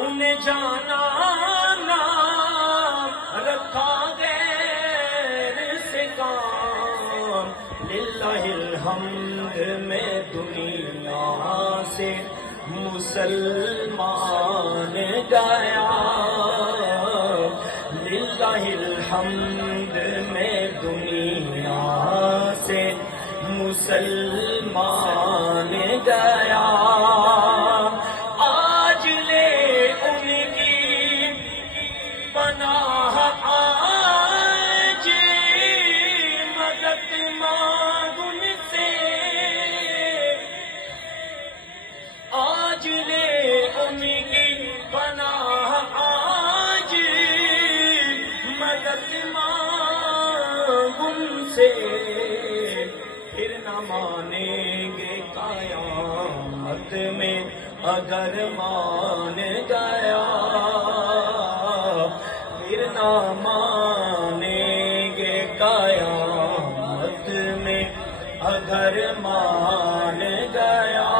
انہیں جانا نہ رکھا غیر سے کام، للہ الحمد میں دنیا سے مسلمان گیا، للہ الحمد میں دنیا سے مسلمان گیا۔ آج لے ان کی پناہ، آج مدد مانگ ان سے، آج لے ان کی پناہ، آج مدد مانگ ان سے، پھر نہ مانیں گے قیامت میں اگر مان گیا، پھر نہ مانیں گے قیامت میں اگر مان گیا۔